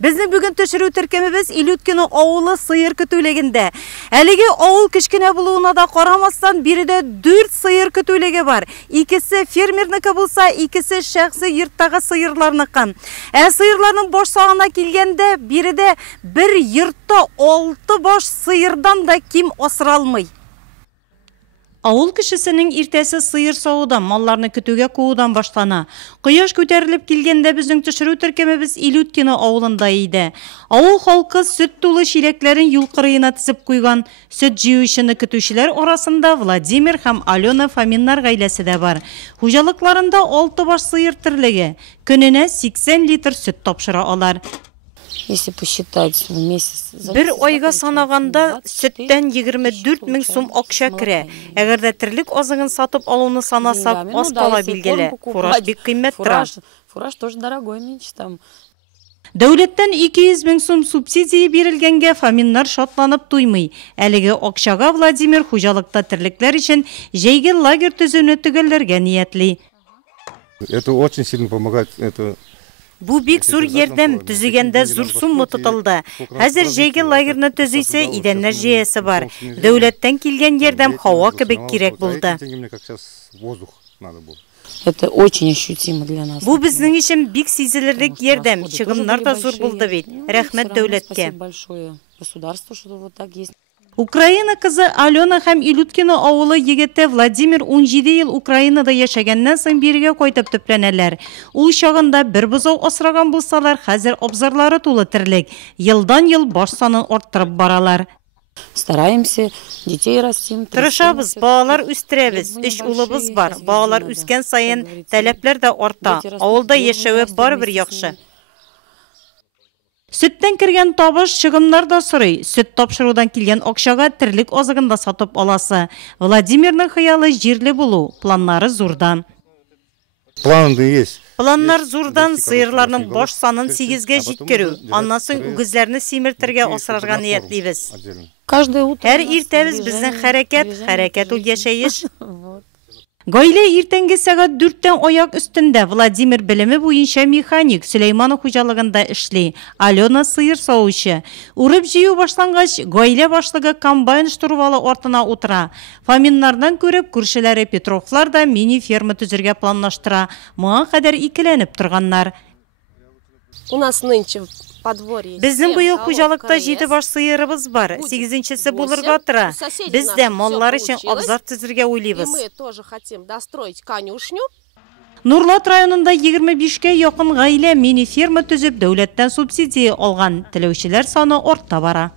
Безнең бүген төшерү теркемебез Илюткино авылы сыер көтүлегендә. Әлеге авыл кичкенә булуына да карамастан, биредә 4 сыер көтүлеге бар. Икесе фермерники булса, икесе шәхси йорттагы сыерларныкы. Сыерларның баш сагына килгәндә, биредә бер йортта 6 баш сыердан да ким асралмый. Авыл кешесенең иртәсе сыер сауыдан, малларны көтүгә куудан башлана. Кояш күтәрелеп килгәндә безнең төшерү теркемебез Илюткино авылында иде. Авыл халкы сөт тулы чиләкләрен юл кырыена тизеп куйган. Сөт җыючыны көтүчеләр арасында Владимир һәм Алена Фоминнар гаиләсе дә бар. Хуҗалыкларында 6 баш сыер тирлеге. Көненә 80 литр сөт тапшыра алар. Если посчитать в месяц... Бер айга санаганда сөттән 24 мең сум акча керә. Әгәр дә тирлек азыгын сатып алуны санасак, аз кала билгеле. Фураж бик кыйммәт тора. Фураж тоже дорогой нынче там. Дәүләттән 200 мең сум субсидия бирелгәнгә Фоминнар шатланып туймый. Әлеге акчага Владимир хуҗалыкта тирлекләр өчен җәйге лагерь төзүне төгәлләргә ниятли. Это очень сильно помогает. Бу бик зур ярдәм, төзегәндә зур сумма тотылды. Хәзер җәйге лагерьне төзисә, идәннәр җәясе бар. Дәүләттән килгән ярдәм һава кебек кирәк булды. Это очень ощутимо для нас. Бу безнең өчен бик сизелерлек ярдәм, чыгымнар да зур булды бит. Рәхмәт дәүләткә. Государство, что вот так есть. Украина кызы Алена һәм Илюткино авылы егете Владимир 17 ел Украинада яшәгәннән соң бирегә кайтып төпләнәләр. Ул чагында бер бозау асраган булсалар, хәзер абзарлары тулы тирлек. Елдан-ел баш санын арттырып баралар. Стараемся, детей растим. Тырышабыз, балалар үстерәбез. 3 улыбыз бар. Балалар үскән сайын таләпләр дә арта. Авылда яшәүе барыбер яхшы. Сөттән кергән табыш чыгымнар да сорый. Сөт тапшырудан килгән акчага тирлек азыгында сатып аласы. Владимирның хыялы җирле булу, планнары зурдан. Планнар зурдан, сыерларның баш санын 8-гә җиткерү. Аннан соң үгезләрне симертергә асрарга ниятлибез. Һәр иртәбез безнең хәрәкәт ул яшәеш. Гаилә иртәнге сәгать 4-тән аяк өстендә. Владимир белеме буенча механик, Сөләйманов хуҗалыгында эшли. Алена сыер саучы. Урып җыю башлангач, гаилә башлыгы комбайн штурвалы артына утыра. Фоминнардан күреп, күршеләре Петровлар да мини-ферма төзергә планлаштыра. Моңа кадәр икеләнеп торганнар. У нас нынче подворье. Безнең быел хуҗалыкта 7 баш сыерыбыз бар. 8-нчесе булырга тора. Без дә маллар өчен абзар төзергә уйлыйбыз. Мы тоже хотим достроить конюшню. Нурлат районында 25-кә якын гаилә мини-ферма төзеп дәүләттән субсидия алган. Теләүчеләр саны артта бара.